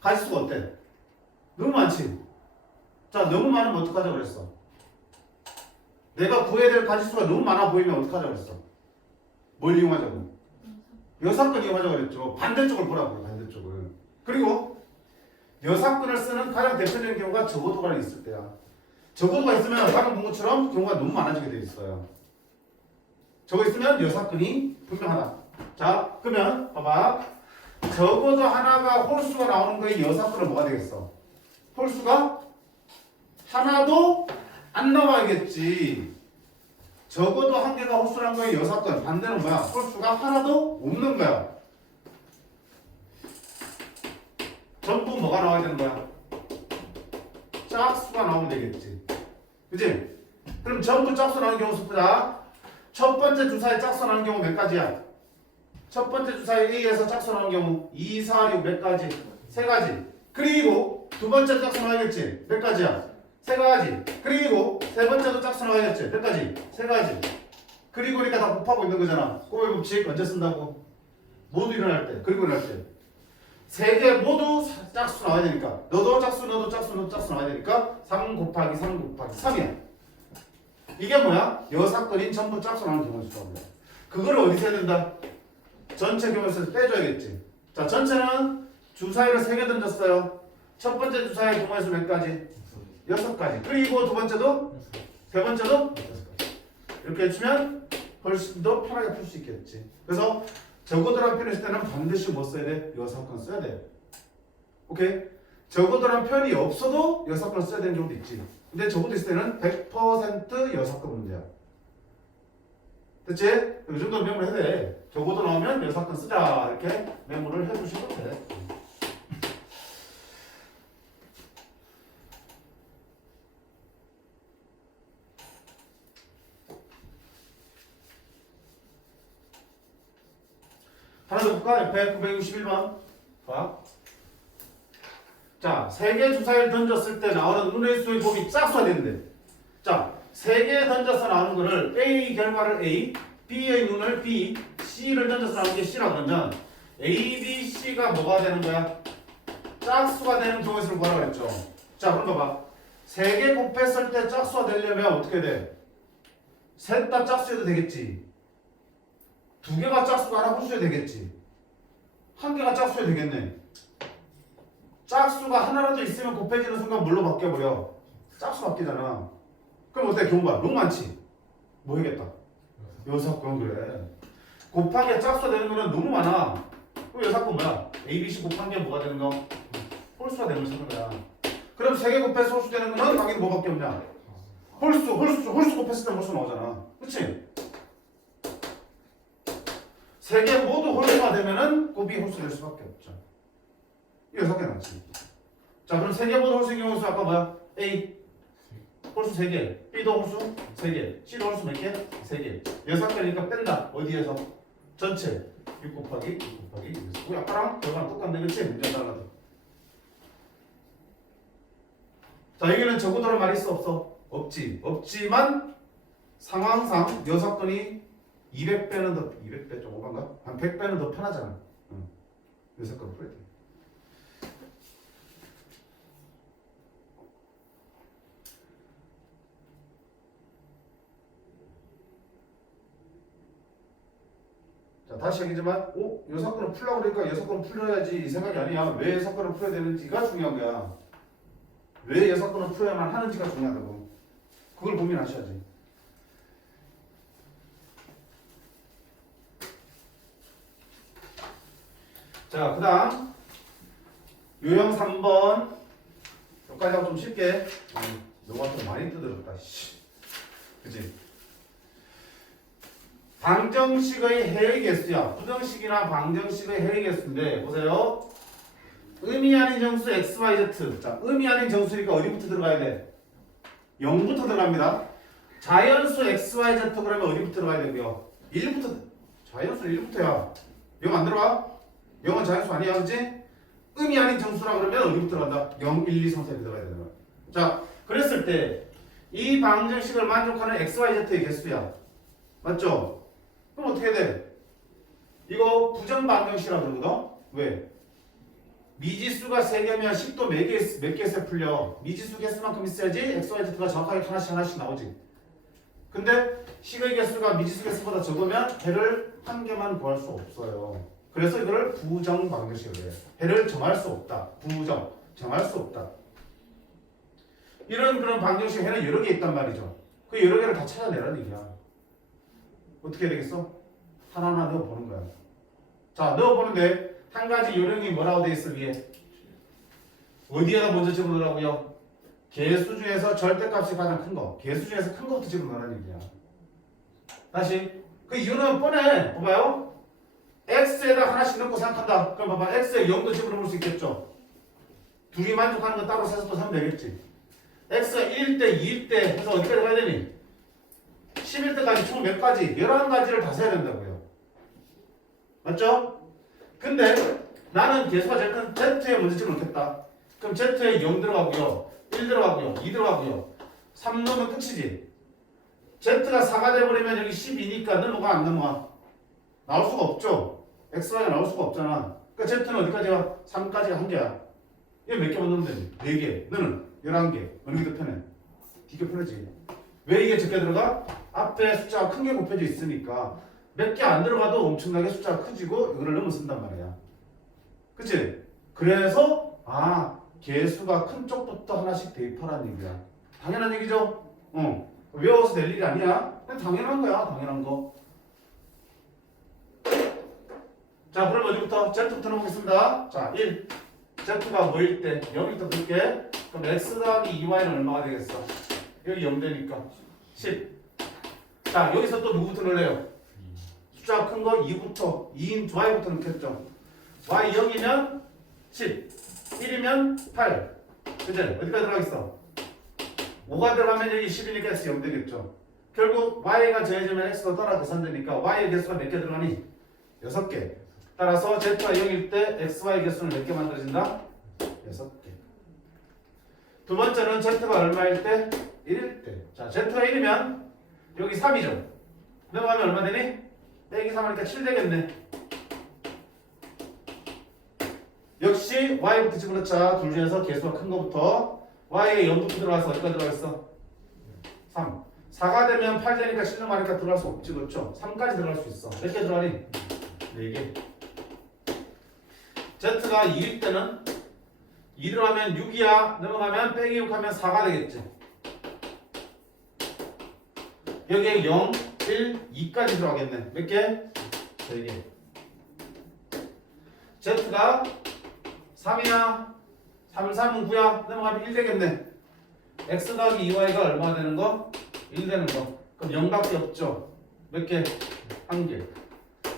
가지수가 어때? 너무 많지? 자, 너무 많으면 어떡하자 그랬어? 내가 구해야 될 가지수가 너무 많아 보이면 어떡하자 그랬어? 뭘 이용하자고? 여사건 이용하자고 그랬죠. 반대쪽을 보라고, 반대쪽을. 그리고 여사건을 쓰는 가장 대표적인 경우가 적어도가 있을 때야. 적어도가 있으면 방금 본 것처럼 경우가 너무 많아지게 돼 있어요. 적어 있으면 여사건이 분명하다. 자, 그러면 봐봐. 적어도 하나가 홀수가 나오는 거에 여사건은 뭐가 되겠어? 홀수가 하나도 안 나와야겠지. 적어도 1개가 홀수란 거에 여사건. 반대는 뭐야? 홀수가 하나도 없는 거야. 전부 뭐가 나와야 되는 거야? 짝수가 나오면 되겠지. 그치? 그럼 전부 짝수 나오는 경우 수보자. 첫 번째 주사에 짝수 나오는 경우 몇 가지야? 첫 번째 주사에 A에서 짝수 나오는 경우 2, 4, 6 몇 가지? 3가지. 그리고 두 번째 짝수 나와야겠지? 몇 가지야? 3가지. 그리고 세 번째도 짝수 나와야겠지? 몇 가지? 3가지. 그리고 그러니까 다 곱하고 있는 거잖아. 곱의 법칙 언제 쓴다고? 모두 일어날 때. 그리고 일어날 때. 3개 모두 짝수 나와야 되니까. 너도 짝수, 너도 짝수, 너도 짝수 나와야 되니까 3 곱하기 3 곱하기 3이야. 이게 뭐야? 여사건인 전부 짝수 나오는 경우를 수합니다. 그거를 어디서 해야 된다? 전체 경우에서 빼줘야겠지. 자, 전체는 주사위를 3개 던졌어요. 첫 번째 주사의 동호회수 몇 가지? 6가지. 그리고 두 번째도? 세 번째도? 6가지. 이렇게 해주면 훨씬 더 편하게 풀 수 있겠지. 그래서 적어도란 표현을 쓸 때는 반드시 뭐 써야 돼? 여사건 써야 돼. 오케이? 적어도란 표현이 없어도 여사건 써야 되는 경우도 있지. 근데 적어도 있을 때는 100% 여사건 문제야. 됐지? 이 정도 메모를 해야 돼. 적어도 나오면 여사건 쓰자. 이렇게 메모를 해주시면 돼. 하나 더 볼까? 옆에 961번. 봐. 자, 3개 주사위를 던졌을 때 나오는 눈의 수의 곱이 짝수가 된대. 자, 3개 던져서 나오는 거를 A 결과를 A, B의 눈을 B, C를 던져서 나오는 게 C라고 그러면 A, B, C가 뭐가 되는 거야? 짝수가 되는 경우의 수를 뭐라고 그랬죠? 자, 그럼 봐봐. 3개 곱했을 때 짝수가 되려면 어떻게 돼? 셋 다 짝수여도 되겠지. 2개가 짝수가 하나 홀수여도 되겠지. 1개가 짝수여도 되겠네. 짝수가 하나라도 있으면 곱해지는 순간 뭘로 바뀌어버려? 짝수 바뀌잖아. 그럼 어때? 경우가 너무 많지? 뭐 해야겠다? 여사건 그래. 곱한 게 짝수가 되는 거는 너무 많아. 그럼 여사건 뭐야? A, B, C 곱한 게 뭐가 되는 거? 홀수가 되는 걸 찾는 거야. 그럼 3개 곱해서 홀수 되는 거는 당연히 뭐밖에 없냐? 홀수 곱했을 때 홀수 나오잖아. 그치? 3개 모두 홀수가 되면은 곱이 홀수 될 수밖에 없죠. 이거 6개 나왔지. 자, 그럼 3개 모두 홀수인 경우 수 아까 뭐야? A 홀수 3개, B도 홀수 3개, C도 홀수 몇 개? 3개. 6개니까 뺀다. 어디에서? 전체 6 곱하기 6 곱하기 6. 우리 아까랑 결과는 똑같네. 그치? 문제 달라도. 자, 여기는 적어도란 말이 있어 없어? 없지. 없지만 상황상 6건이 200배는 더 200배 좀 오반가? 한 100배는 더 편하잖아. 응. 6건 풀어야 돼. 자, 다시 얘기지만, 요 사건을 풀려고 그러니까 요 사건을 풀려야지 이 생각이 아니야. 왜 이 사건을 풀어야 되는지가 중요한 거야. 왜 이 사건을 풀어야만 하는지가 중요하다고. 그걸 고민하셔야지. 자, 그 다음 요형 3번 여기까지 하고 좀 쉽게 요거 좀 많이 뜯어졌다. 그치? 방정식의 해의 개수야. 부정식이나 방정식의 해의 개수인데 보세요. 의미 아닌 정수 x, y, z. 자, 의미 아닌 정수니까 어디부터 들어가야 돼? 0부터 들어갑니다. 자연수 x, y, z 그러면 어디부터 들어가야 되고요? 1부터. 자연수 1부터야. 0 안 들어가? 0은 자연수 아니야, 그렇지? 의미 아닌 정수라 그러면 어디부터 들어간다? 0, 1, 2, 3, 4에 들어가야 되는 거야. 자, 그랬을 때 이 방정식을 만족하는 x, y, z의 개수야. 맞죠? 그럼 어떻게 돼? 이거 부정 방정식이라고 그러거든? 왜? 미지수가 3개면 10도 몇 개에서 풀려? 미지수 개수만큼 있어야지 x, y, z가 정확하게 하나씩 나오지. 근데 식의 개수가 미지수 개수보다 적으면 해를 한 개만 구할 수 없어요. 그래서 이걸 부정 방정식이래요. 해를 정할 수 없다. 부정, 정할 수 없다. 이런 그런 방정식 해는 여러 개 있단 말이죠. 그 여러 개를 다 찾아내라는 얘기야. 어떻게 해야 되겠어? 하나하나 넣어보는 거야. 자, 넣어보는데 한 가지 요령이 뭐라고 돼 있어 위에? 어디에다 먼저 집어넣으라고요? 개수 중에서 절대값이 가장 큰 거. 개수 중에서 큰 거부터 집어넣으라는 얘기야. 다시. 그 이유는 뻔해. 봐봐요. x에다 하나씩 넣고 생각한다. 그럼 봐봐. x에 0도 집어넣을 수 있겠죠. 둘이 만족하는 거 따로 세서 또 사면 되겠지. x가 1대 2대 해서 어디까지 가야 되니? 11대까지 총 몇 가지? 11가지를 다 세야 된다고요. 맞죠? 근데 나는 개수가 제일 큰 z에 먼저 집어넣겠다. 그럼 z에 0 들어가고요. 1 들어가고요. 2 들어가고요. 3 넣으면 끝이지. z가 4가 돼버리면 여기 12니까 넘어가 안 넘어가? 나올 수가 없죠. x가 나올 수가 없잖아. 그러니까 z는 어디까지 와? 3까지가 한 개야. 얘 몇 개만 넣으면 되니? 4개. 너는 11개. 어느 게 더 편해? 이게 편하지. 왜 이게 적게 들어가? 앞에 숫자가 큰 게 곱해져 있으니까 몇 개 안 들어가도 엄청나게 숫자가 커지고 이거를 넘어 쓴단 말이야. 그치? 그래서 개수가 큰 쪽부터 하나씩 대입하라는 얘기야. 당연한 얘기죠? 외워서 될 일이 아니야. 그냥 당연한 거야. 당연한 거. 자, 그럼 어디부터? Z부터 넘어가겠습니다. 자, 1. Z가 뭐일 때? 0부터 볼게. 그럼 X 더하기 2Y는 얼마가 되겠어? 여기 0 되니까 10. 자, 여기서 또 누구부터 넣을래요? 숫자 큰 거 2부터 2인 Y부터 넣겠죠. Y 0이면 10, 1이면 8. 그치? 어디까지 들어가겠어? 5가 들어가면 여기 10이니까 X 0 되겠죠. 결국 Y가 제해지면 X가 따라 계산되니까 Y의 개수가 몇 개 들어가니? 6개. 따라서 Z가 0일 때 XY 개수는 몇 개 만들어진다? 6개. 두 번째는 Z가 얼마일 때? 1일 때. 자, Z가 1이면 여기 3이죠. 넘어가면 얼마 되니? 빼기 3 하니까 7 되겠네. 역시 Y부터 집어넣자. 둘 중에서 개수가 큰 거부터. Y에 0부터 들어가서 어디까지 들어갔어? 3. 4가 되면 8 되니까 7 넘어가니까 들어갈 수 없지. 그렇죠? 3까지 들어갈 수 있어. 몇 개 들어가니? 4개. Z가 2일 때는 2 들어가면 6이야. 넘어가면 빼기 6 하면 4가 되겠지. 여기에 0, 1, 2까지 들어가겠네. 몇 개? 3개. Z가 3이야. 3, 3은 9야. 넘어가면 1 되겠네. X 더하기 2Y가 얼마 되는 거? 1 되는 거. 그럼 0밖에 없죠. 몇 개? 1개.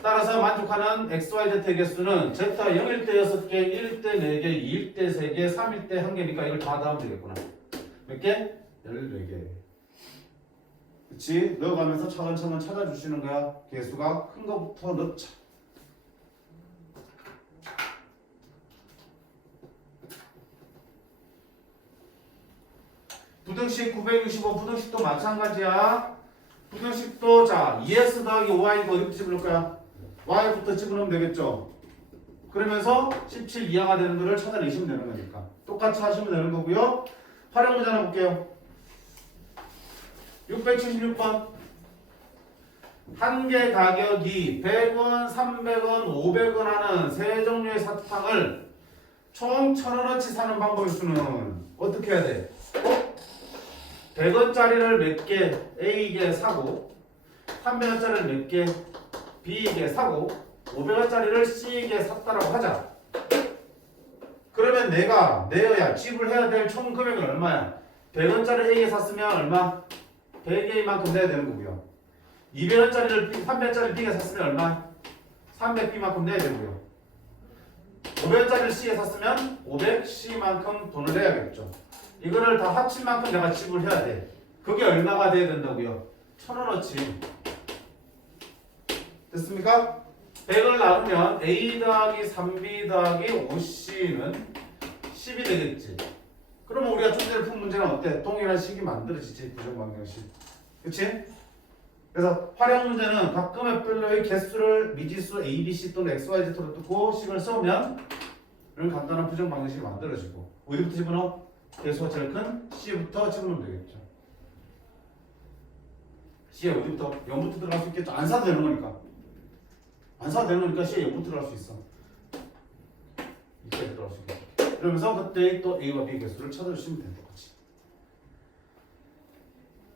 따라서 만족하는 XYZ의 개수는 Z가 0일 때 6개, 1일 때 4개, 2일 때 3개, 3일 때 1개니까 이걸 다 더하면 되겠구나. 몇 개? 14개. 그치? 넣어가면서 차근차근 찾아주시는 거야. 개수가 큰 거부터 넣자. 부등식 965 부등식도 마찬가지야. 부등식도 자 2x 더하기 5y니까 어디부터 집어넣을 거야? y부터 집어넣으면 되겠죠. 그러면서 17 이하가 되는 거를 찾아내시면 되는 거니까 똑같이 하시면 되는 거고요. 활용 문제 하나 볼게요. 676번 한 개 가격이 100원, 300원, 500원 하는 세 종류의 사탕을 총 1,000원어치 사는 방법일 수는 어떻게 해야 돼? 100원짜리를 몇 개 A개 사고 300원짜리를 몇 개 B개 사고 500원짜리를 C개 샀다라고 하자. 그러면 내가 내어야 지불해야 될 총 금액은 얼마야? 100원짜리 A개 샀으면 얼마? 100A만큼 내야 되는 거고요. 200원짜리를 300원짜리 B개 샀으면 얼마? 300B만큼 내야 되고요. 500원짜리를 C개 샀으면 500C만큼 돈을 내야겠죠. 이거를 다 합친 만큼 내가 지불해야 돼. 그게 얼마가 돼야 된다고요? 1,000원어치. 됐습니까? 100을 나누면 A 더하기 3B 더하기 5C는 10이 되겠지. 그러면 우리가 좀 전에 푼 문제는 어때? 동일한 식이 만들어지지. 부정방정식. 그치? 그래서 활용 문제는 각 금액별로의 개수를 미지수 A, B, C 또는 X, Y, Z로 뜯고 식을 써오면 이런 간단한 부정방정식이 만들어지고 어디부터 집어넣어? 개수가 제일 큰 C부터 집어넣으면 되겠죠. C에 어디부터? 0부터 들어갈 수 있겠죠. 안 사도 되는 거니까. 안 사도 되는 거니까 C에 0부터 들어갈 수 있어. 이까지 들어갈 수 있겠죠. 그러면서 그때 또 A와 B 개수를 찾아주시면 되는 거지.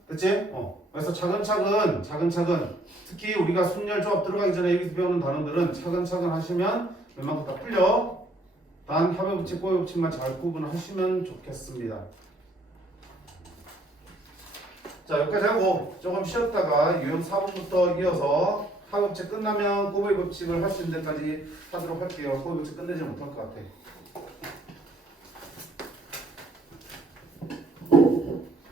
그치? 그래서 차근차근 특히 우리가 순열 조합 들어가기 전에 여기서 배우는 단어들은 차근차근 하시면 웬만큼 다 풀려. 단 합의 법칙, 고의 법칙만 잘 구분하시면 좋겠습니다. 자, 여기까지 하고 조금 쉬었다가 유형 4번부터 이어서 합의 법칙 끝나면 고의 법칙을 할 수 있는 데까지 하도록 할게요. 고의 법칙 끝내지 못할 것 같아.